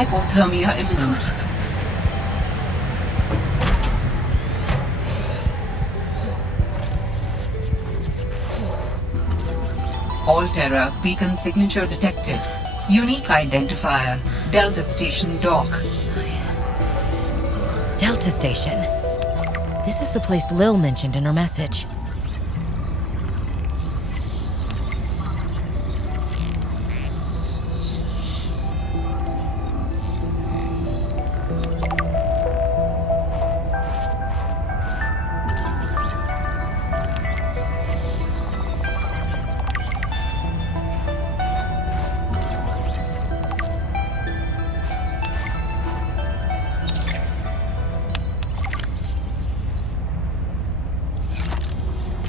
Hypothermia imminent. Alterra beacon signature detected. Unique identifier. Delta Station dock. Delta Station. This is the place Lil mentioned in her message.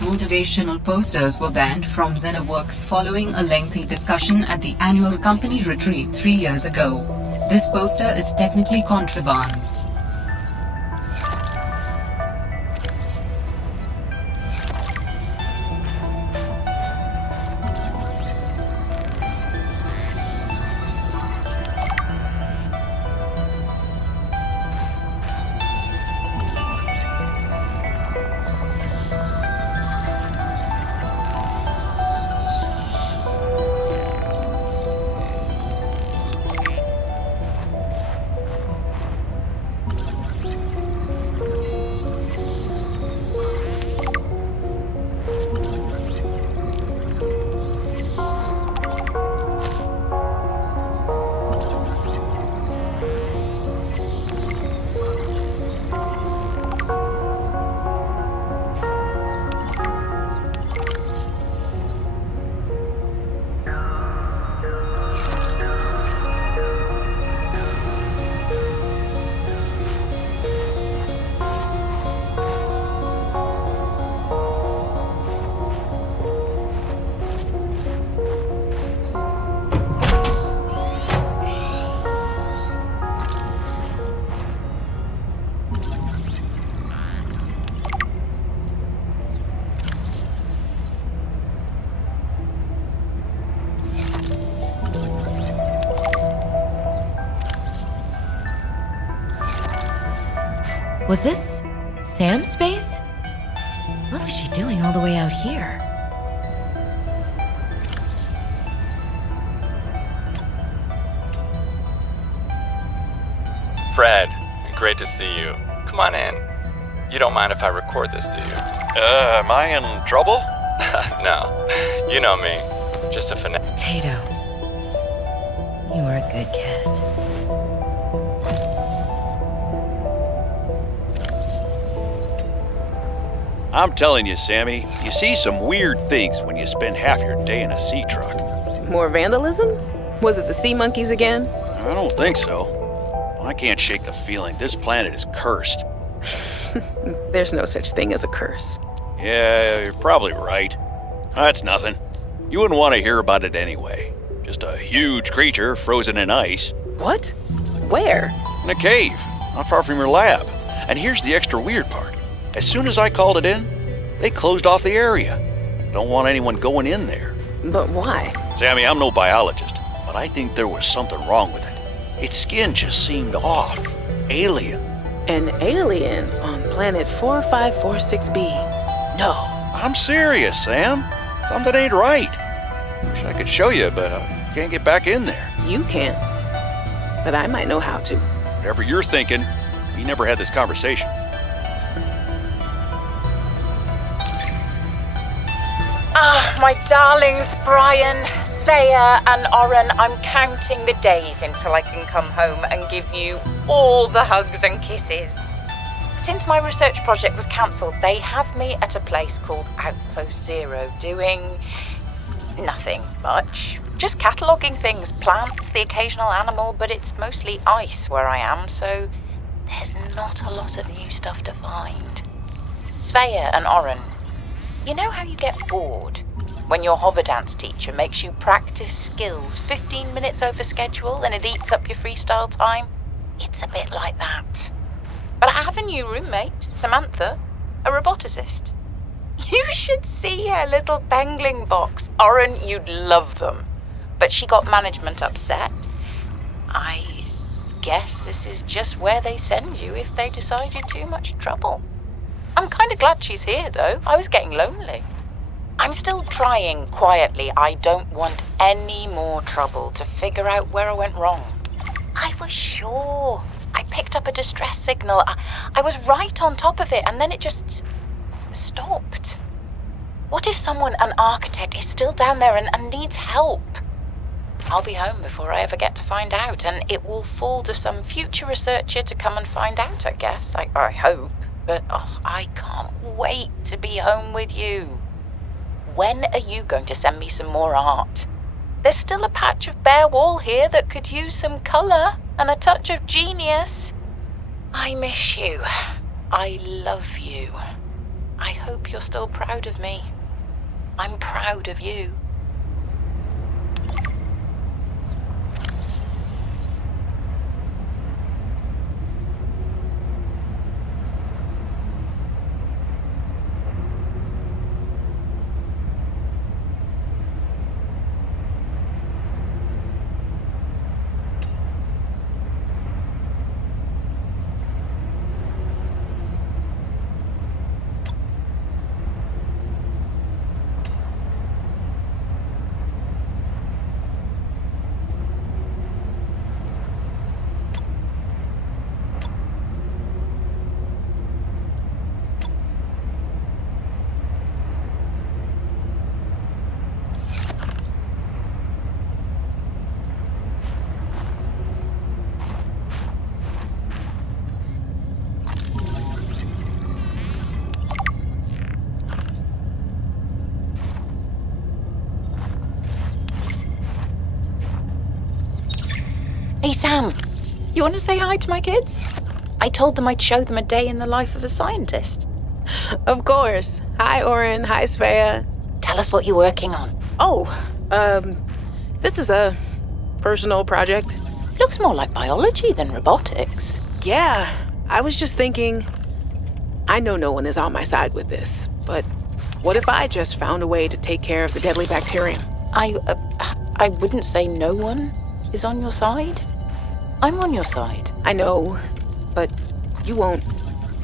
Motivational posters were banned from ZenaWorks following a lengthy discussion at the annual company retreat 3 years ago. This poster is technically contraband. Was this Sam's space? What was she doing all the way out here? Fred, great to see you. Come on in. You don't mind if I record this, do you? Am I in trouble? No, you know me. Just a finesse. Potato. You are a good cat. I'm telling you, Sammy, you see some weird things when you spend half your day in a sea truck. More vandalism? Was it the sea monkeys again? I don't think so. I can't shake the feeling this planet is cursed. There's no such thing as a curse. Yeah, you're probably right. That's nothing. You wouldn't want to hear about it anyway. Just a huge creature frozen in ice. What? Where? In a cave, not far from your lab. And here's the extra weird part. As soon as I called it in, they closed off the area. Don't want anyone going in there. But why? Sammy, I'm no biologist, but I think there was something wrong with it. Its skin just seemed off. Alien. An alien on planet 4546b. No. I'm serious, Sam. Something ain't right. Wish I could show you, but I can't get back in there. You can't. But I might know how to. Whatever you're thinking, we never had this conversation. Ah, my darlings, Brian, Svea, and Oren, I'm counting the days until I can come home and give you all the hugs and kisses. Since my research project was cancelled, they have me at a place called Outpost Zero, doing nothing much. Just cataloguing things, plants, the occasional animal, but it's mostly ice where I am, so there's not a lot of new stuff to find. Svea and Oren, you know how you get bored when your hover dance teacher makes you practice skills 15 minutes over schedule and it eats up your freestyle time? It's a bit like that. But I have a new roommate, Samantha, a roboticist. You should see her little bangling box. Oren, you'd love them. But she got management upset. I guess this is just where they send you if they decide you're too much trouble. I'm kind of glad she's here, though. I was getting lonely. I'm still trying quietly. I don't want any more trouble to figure out where I went wrong. I was sure. I picked up a distress signal. I was right on top of it, and then it just stopped. What if someone, an architect, is still down there and needs help? I'll be home before I ever get to find out, and it will fall to some future researcher to come and find out, I guess. I hope. But I can't wait to be home with you. When are you going to send me some more art? There's still a patch of bare wall here that could use some colour and a touch of genius. I miss you. I love you. I hope you're still proud of me. I'm proud of you. Hey, Sam, you want to say hi to my kids? I told them I'd show them a day in the life of a scientist. Of course. Hi, Oren. Hi, Svea. Tell us what you're working on. Oh, this is a personal project. Looks more like biology than robotics. Yeah, I was just thinking, I know no one is on my side with this, but what if I just found a way to take care of the deadly bacterium? I wouldn't say no one is on your side. I'm on your side. I know, but you won't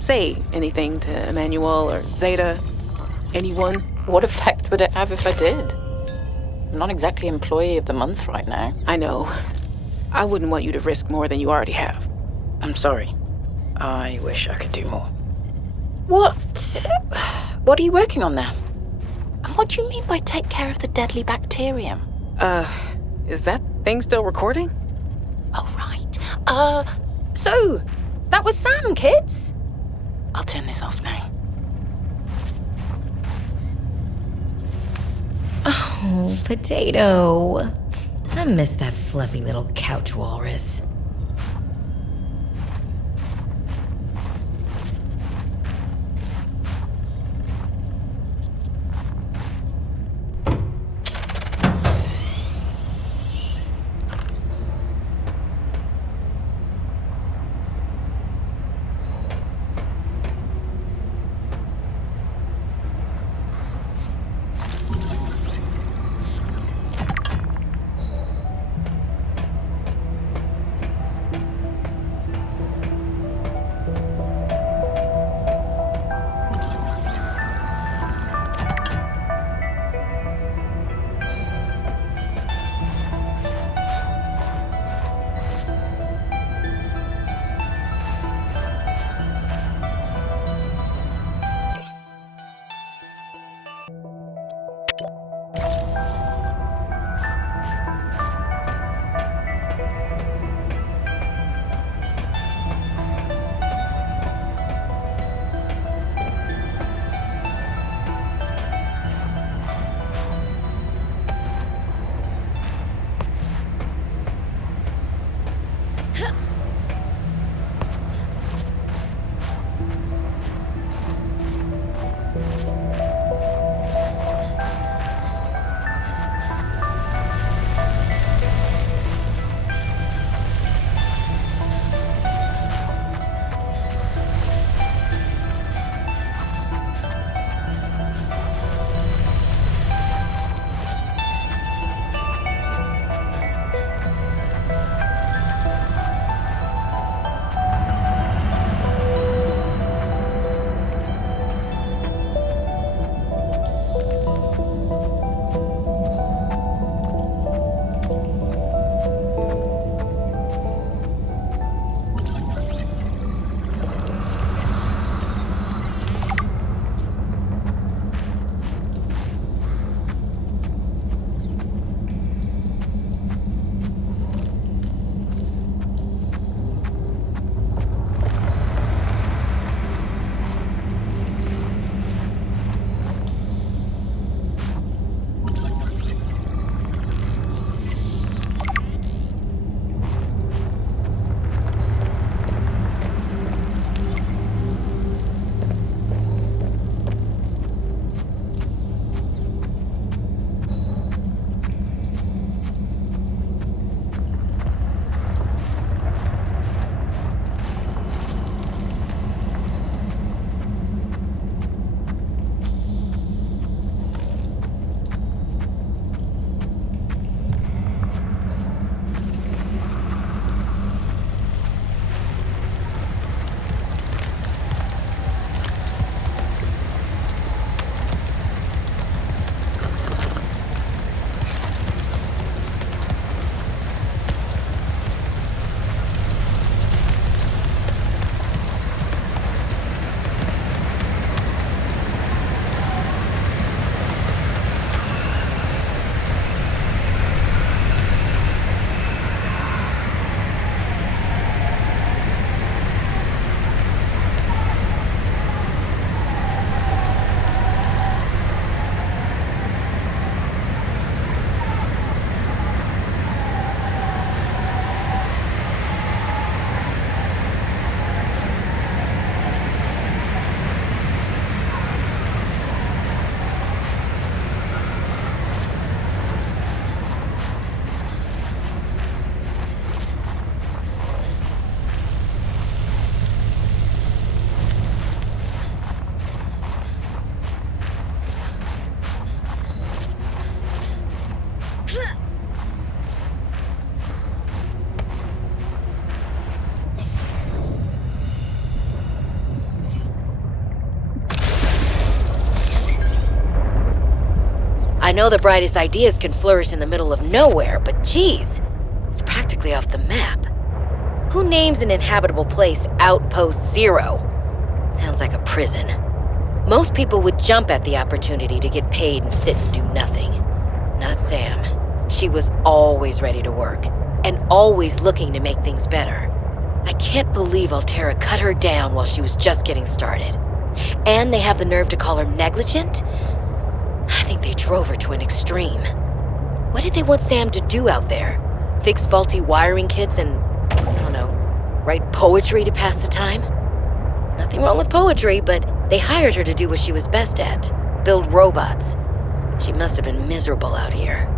say anything to Emmanuel or Zeta, anyone. What effect would it have if I did? I'm not exactly employee of the month right now. I know. I wouldn't want you to risk more than you already have. I'm sorry. I wish I could do more. What are you working on there? And what do you mean by take care of the deadly bacterium? Is that thing still recording? Oh, right. So, that was Sam, kids. I'll turn this off now. Oh, Potato. I miss that fluffy little couch walrus. know the brightest ideas can flourish in the middle of nowhere, but geez, it's practically off the map. Who names an inhabitable place Outpost Zero? Sounds like a prison. Most people would jump at the opportunity to get paid and sit and do nothing. Not Sam. She was always ready to work, and always looking to make things better. I can't believe Altera cut her down while she was just getting started. And they have the nerve to call her negligent? I think they drove her to an extreme. What did they want Sam to do out there? Fix faulty wiring kits and, I don't know, write poetry to pass the time? Nothing wrong with poetry, but they hired her to do what she was best at, build robots. She must have been miserable out here.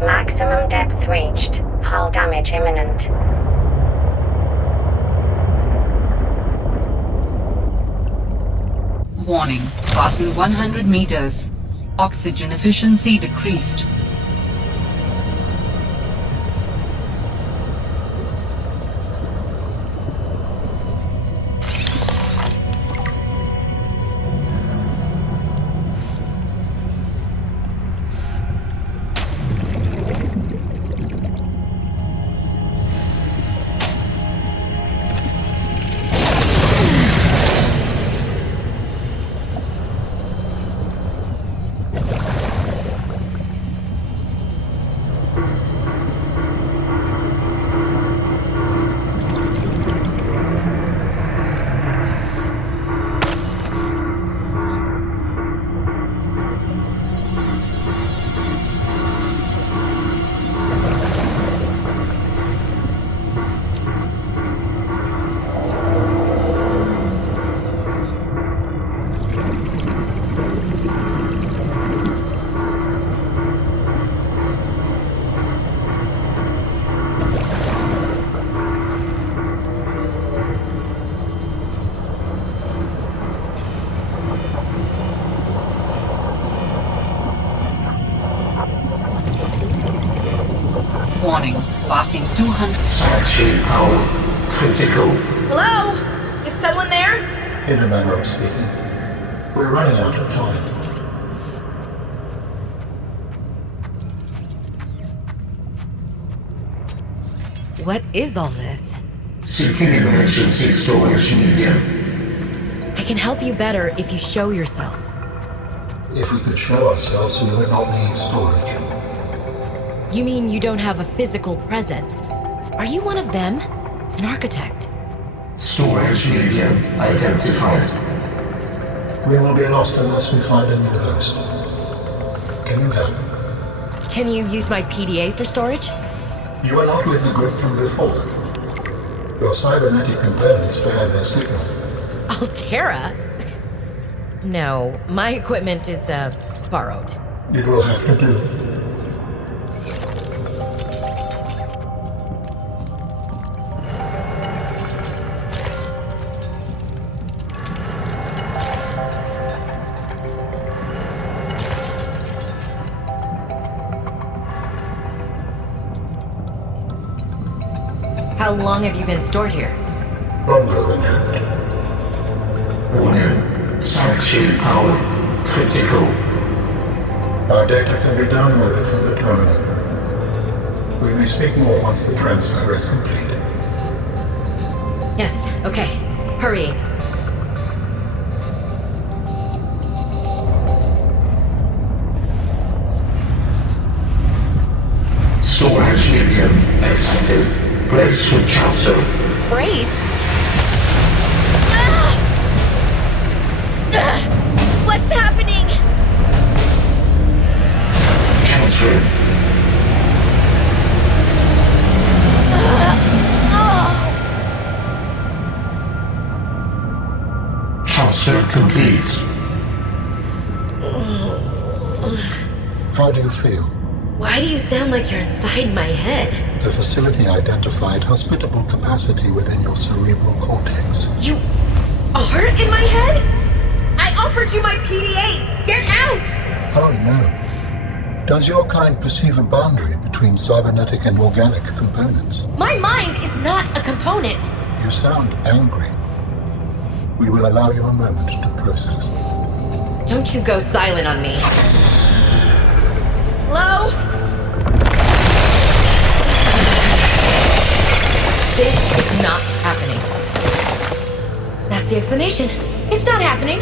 Maximum depth reached. Hull damage imminent. Warning, passing 100 meters. Oxygen efficiency decreased. Warning, passing 200. Sanctuary power critical. Hello? Is someone there? In a manner of speaking. We're running out of time. What is all this? Seeking emergency storage medium. I can help you better if you show yourself. If we could show ourselves, we would not need storage. You mean you don't have a physical presence? Are you one of them? An architect? Storage medium identified. We will be lost unless we find a new host. Can you help? Can you use my PDA for storage? You are not with the group from before. Your cybernetic components bear their signal. Altera? No, my equipment is, borrowed. It will have to do. How long have you been stored here? Longer than that. Warning. Sanctuary power critical. Our data can be downloaded from the terminal. We may speak more once the transfer is complete. Yes, okay. Hurrying. Storage medium accepted. Brace for transfer. Brace? What's happening? Transfer. Transfer complete. How do you feel? Why do you sound like you're inside my head? The facility identified hospitable capacity within your cerebral cortex. You are in my head? I offered you my PDA! Get out! Oh no. Does your kind perceive a boundary between cybernetic and organic components? My mind is not a component! You sound angry. We will allow you a moment to process. Don't you go silent on me. Hello? This is not happening. That's the explanation. It's not happening.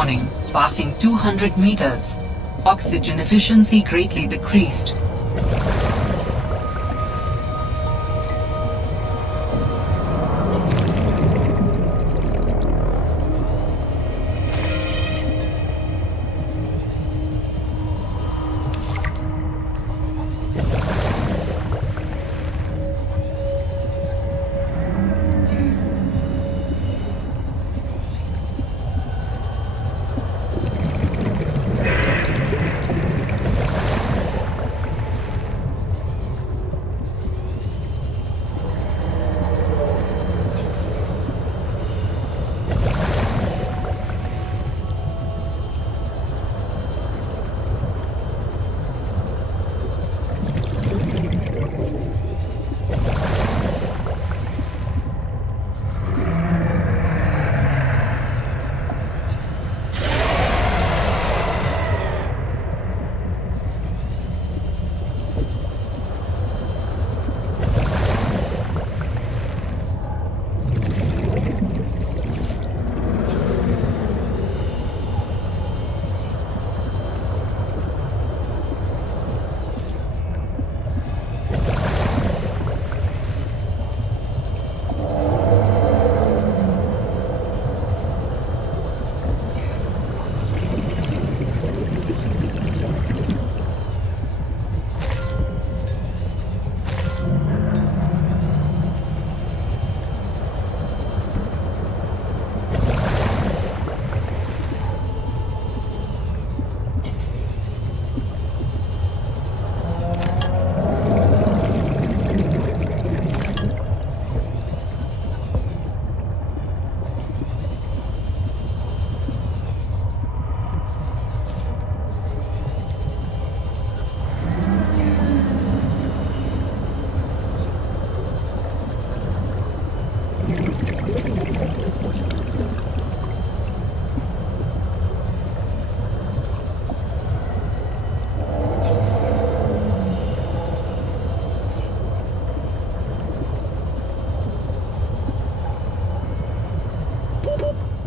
Warning, passing 200 meters. Oxygen efficiency greatly decreased.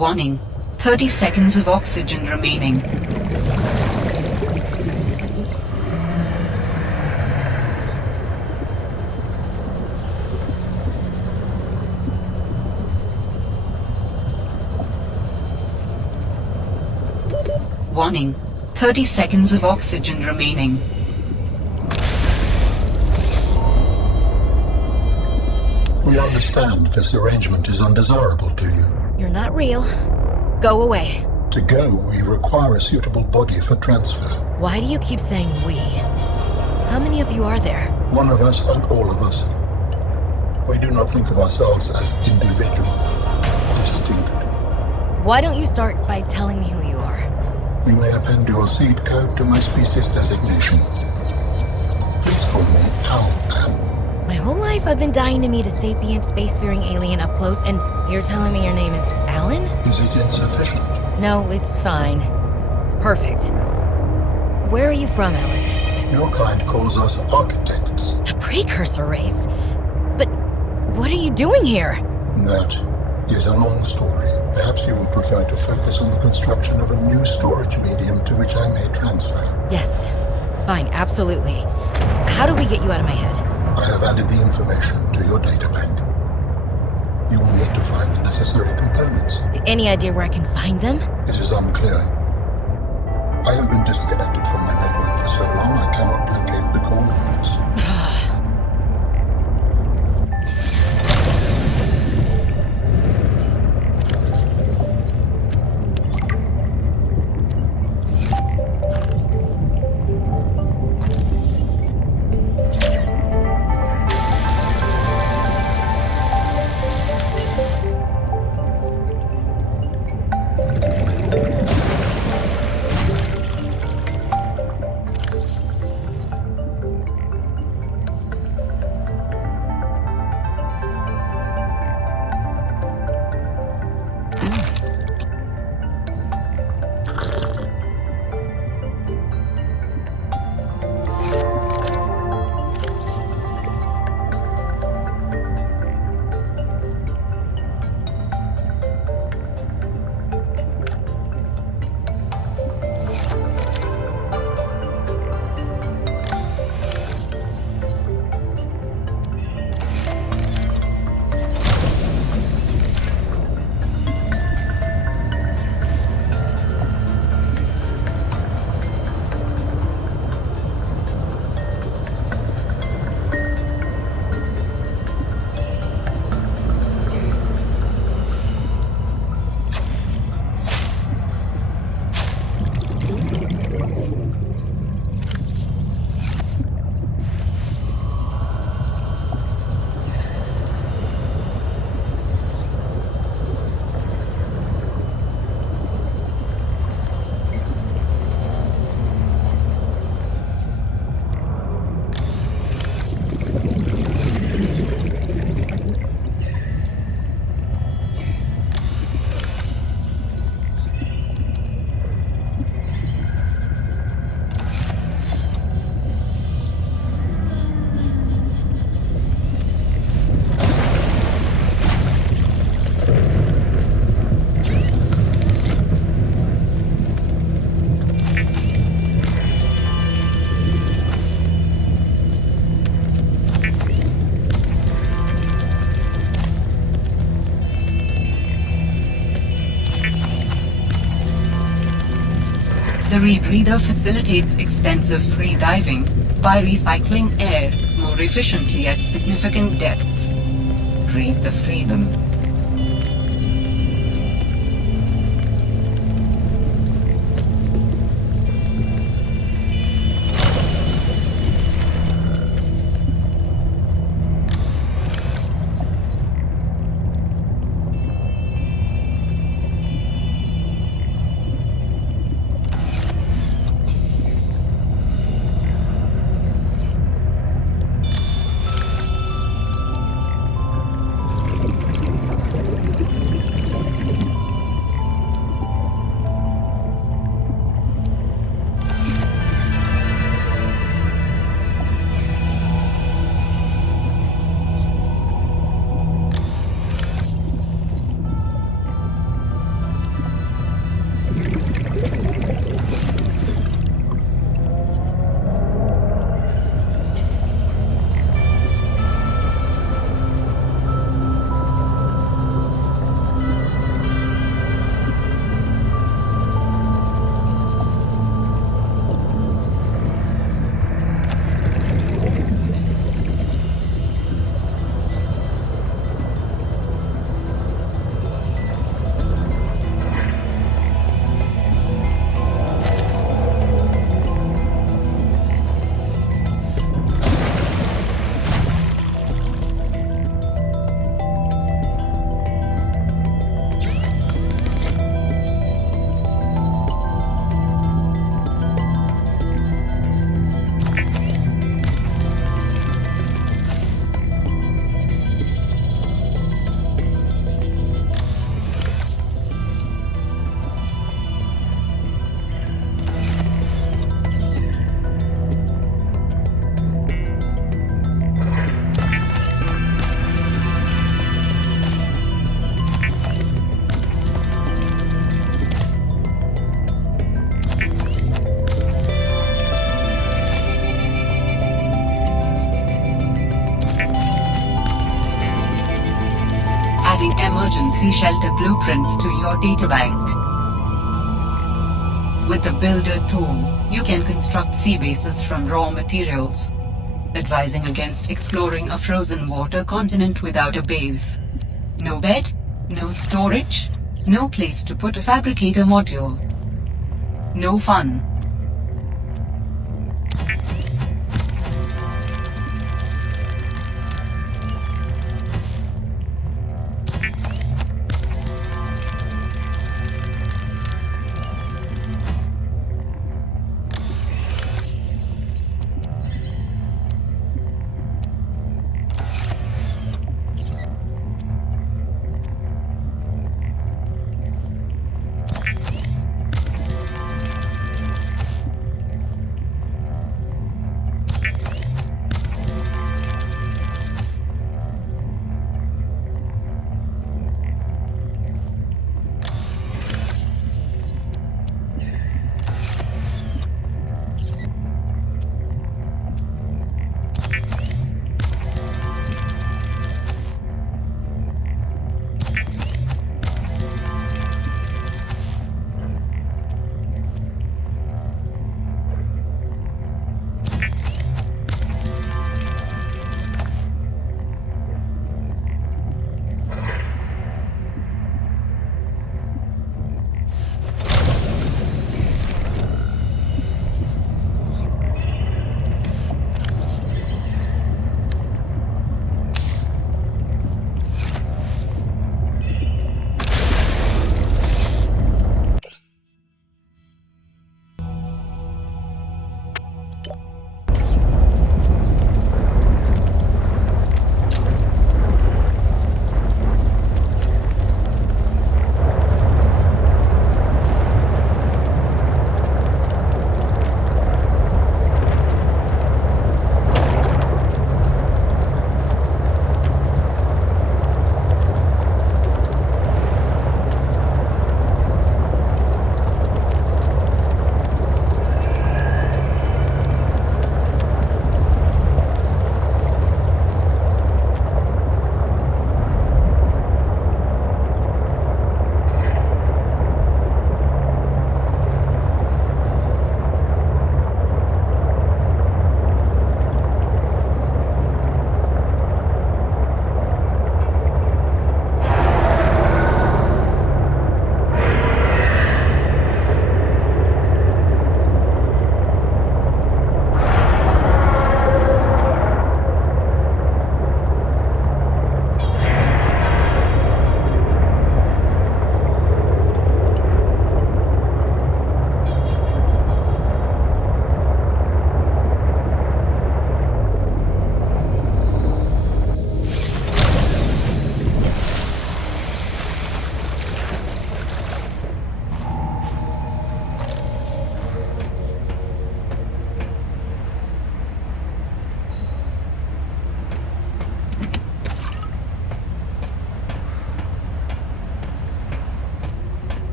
Warning, 30 seconds of oxygen remaining. Warning, 30 seconds of oxygen remaining. We understand this arrangement is undesirable to you. You're not real. Go away. To go, we require a suitable body for transfer. Why do you keep saying we? How many of you are there? One of us and all of us. We do not think of ourselves as individual, distinct. Why don't you start by telling me who you are? You may append your seed code to my species designation. Please call me Al. My whole life I've been dying to meet a sapient, spacefaring alien up close, and you're telling me your name is Alan? Is it insufficient? No, it's fine. It's perfect. Where are you from, Alan? Your kind calls us architects. The precursor race? But what are you doing here? That is a long story. Perhaps you would prefer to focus on the construction of a new storage medium to which I may transfer. Yes. Fine, absolutely. How do we get you out of my head? I have added the information to your data bank. You will need to find the necessary components. Any idea where I can find them? It is unclear. I have been disconnected from my network for so long I cannot locate the coordinates. The rebreather facilitates extensive free diving by recycling air more efficiently at significant depths. Breathe the freedom. Adding emergency shelter blueprints to your databank. With the Builder tool, you can construct sea bases from raw materials, advising against exploring a frozen water continent without a base. No bed, no storage, no place to put a fabricator module. No fun.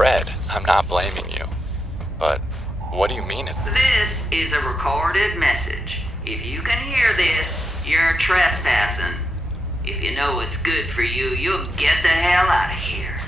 Fred, I'm not blaming you. But what do you mean it's... This is a recorded message. If you can hear this, you're trespassing. If you know what's good for you, you'll get the hell out of here.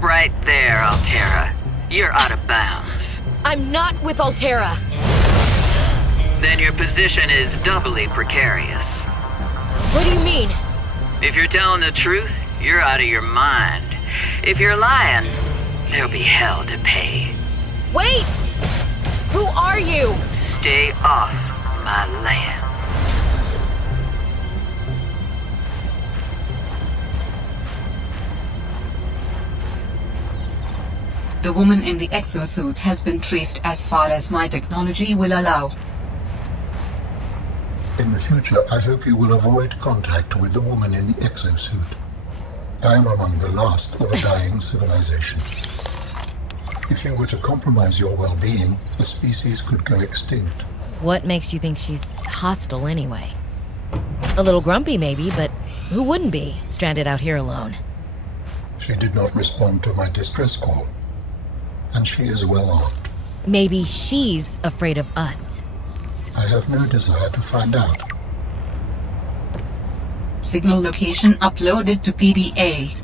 Right there, Altera. You're out of bounds. I'm not with Altera. Then your position is doubly precarious. What do you mean? If you're telling the truth, you're out of your mind. If you're lying, there'll be hell to pay. Wait! Who are you? Stay off my land. The woman in the exosuit has been traced as far as my technology will allow. In the future, I hope you will avoid contact with the woman in the exosuit. I am among the last of a dying civilization. If you were to compromise your well-being, the species could go extinct. What makes you think she's hostile anyway? A little grumpy maybe, but who wouldn't be, stranded out here alone? She did not respond to my distress call. And she is well armed. Maybe she's afraid of us. I have no desire to find out. Signal location uploaded to PDA.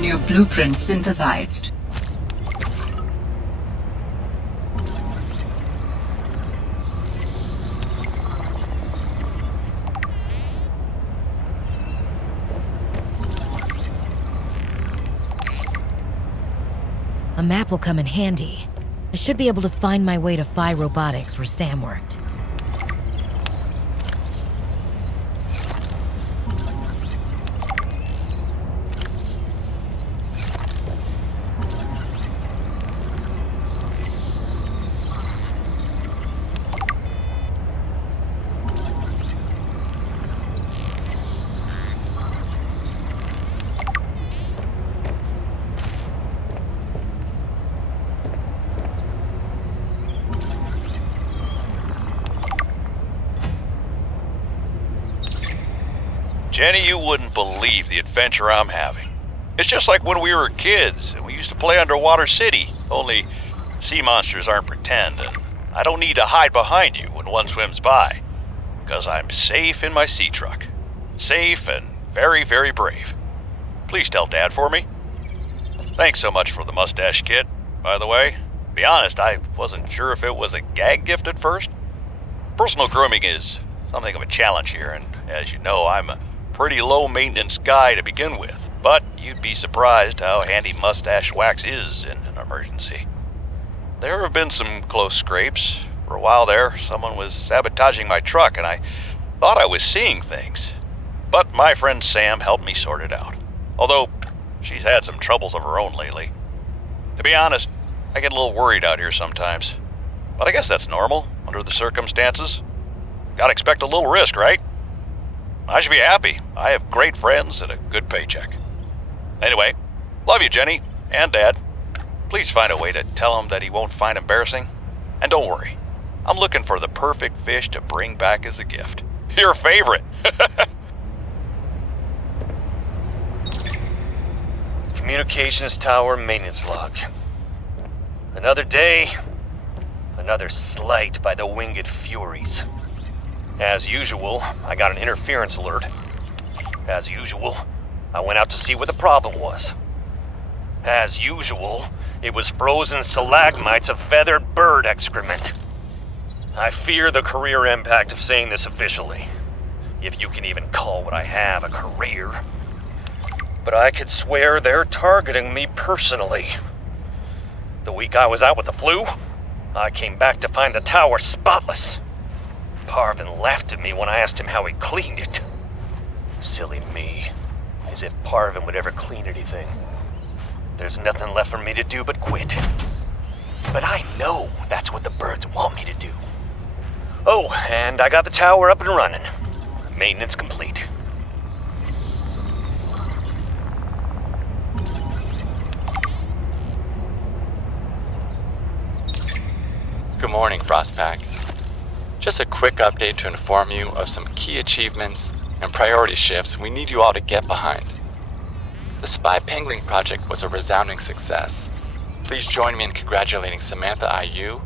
New blueprint synthesized. A map will come in handy. I should be able to find my way to Phi Robotics where Sam worked. Jenny, you wouldn't believe the adventure I'm having. It's just like when we were kids and we used to play Underwater City, only sea monsters aren't pretend, and I don't need to hide behind you when one swims by, because I'm safe in my sea truck. Safe and very, very brave. Please tell Dad for me. Thanks so much for the mustache kit, by the way. To be honest, I wasn't sure if it was a gag gift at first. Personal grooming is something of a challenge here, and as you know, I'm a pretty low-maintenance guy to begin with, but you'd be surprised how handy mustache wax is in an emergency. There have been some close scrapes. For a while there, someone was sabotaging my truck, and I thought I was seeing things. But my friend Sam helped me sort it out, although she's had some troubles of her own lately. To be honest, I get a little worried out here sometimes, but I guess that's normal under the circumstances. Gotta expect a little risk, right? I should be happy. I have great friends and a good paycheck. Anyway, love you, Jenny, and Dad. Please find a way to tell him that he won't find embarrassing. And don't worry, I'm looking for the perfect fish to bring back as a gift. Your favorite. Communications tower maintenance log. Another day, another slight by the winged furies. As usual, I got an interference alert. As usual, I went out to see what the problem was. As usual, it was frozen stalagmites of feathered bird excrement. I fear the career impact of saying this officially, if you can even call what I have a career. But I could swear they're targeting me personally. The week I was out with the flu, I came back to find the tower spotless. Parvin laughed at me when I asked him how he cleaned it. Silly me. As if Parvin would ever clean anything. There's nothing left for me to do but quit. But I know that's what the birds want me to do. Oh, and I got the tower up and running. Maintenance complete. Good morning, Frostpack. Just a quick update to inform you of some key achievements and priority shifts we need you all to get behind. The Spy Pangling project was a resounding success. Please join me in congratulating Samantha IU,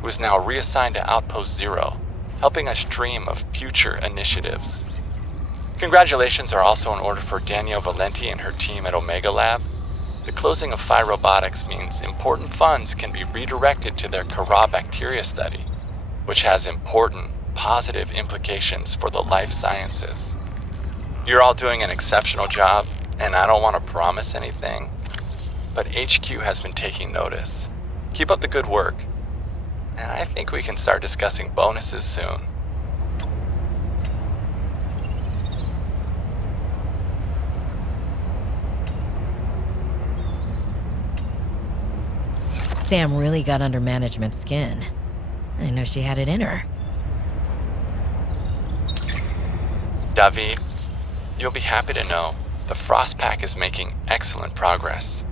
who is now reassigned to Outpost Zero, helping us dream of future initiatives. Congratulations are also in order for Danielle Valenti and her team at Omega Lab. The closing of Phi Robotics means important funds can be redirected to their Kara bacteria study, which has important, positive implications for the life sciences. You're all doing an exceptional job, and I don't want to promise anything, but HQ has been taking notice. Keep up the good work, and I think we can start discussing bonuses soon. Sam really got under management's skin. I didn't know she had it in her. David, you'll be happy to know the Frostpack is making excellent progress.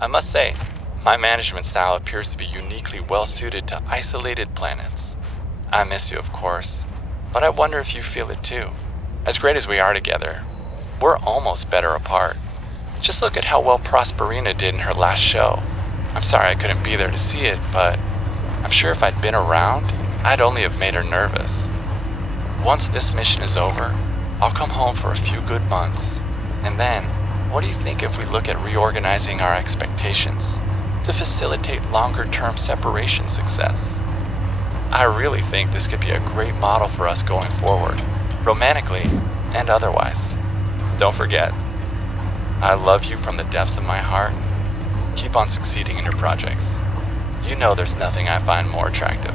I must say, my management style appears to be uniquely well-suited to isolated planets. I miss you, of course, but I wonder if you feel it too. As great as we are together, we're almost better apart. Just look at how well Prosperina did in her last show. I'm sorry I couldn't be there to see it, but I'm sure if I'd been around, I'd only have made her nervous. Once this mission is over, I'll come home for a few good months. And then, what do you think if we look at reorganizing our expectations to facilitate longer-term separation success? I really think this could be a great model for us going forward, romantically and otherwise. Don't forget, I love you from the depths of my heart. Keep on succeeding in your projects. You know there's nothing I find more attractive.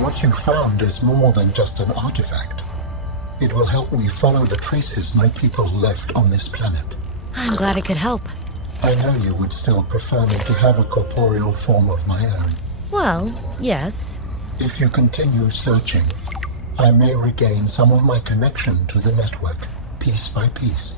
What you found is more than just an artifact. It will help me follow the traces my people left on this planet. I'm glad it could help. I know you would still prefer me to have a corporeal form of my own. Well, yes. If you continue searching, I may regain some of my connection to the network, piece by piece.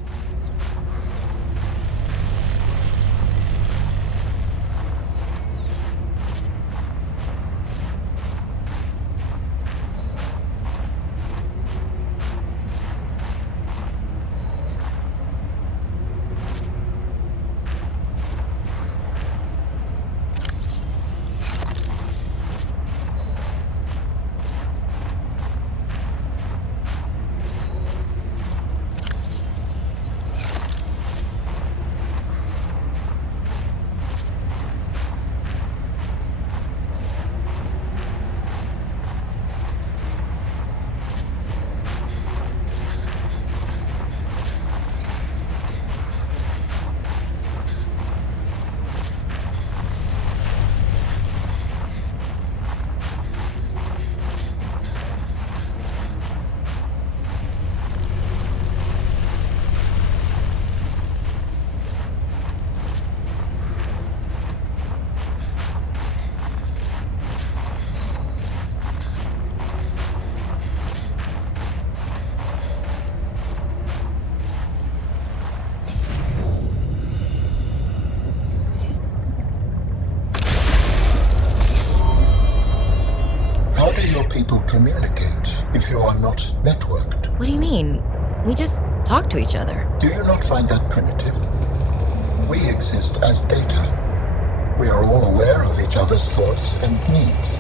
communicate if you are not networked? What do you mean? We just talk to each other. Do you not find that primitive? We exist as data. We are all aware of each other's thoughts and needs.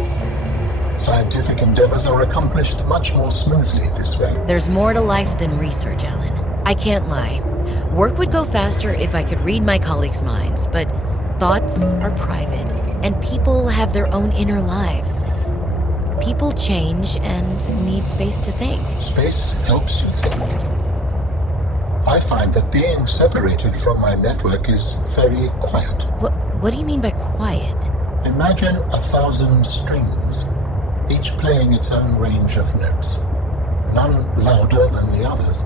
Scientific endeavors are accomplished much more smoothly this way. There's more to life than research, Alan. I can't lie. Work would go faster if I could read my colleagues' minds, but thoughts are private, and people have their own inner lives. People change and need space to think. Space helps you think. I find that being separated from my network is very quiet. What do you mean by quiet? Imagine 1,000 strings, each playing its own range of notes, none louder than the others.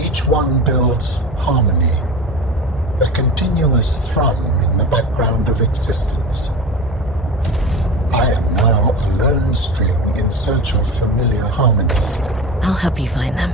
Each one builds harmony, a continuous thrum in the background of existence. I am now a lone string in search of familiar harmonies. I'll help you find them.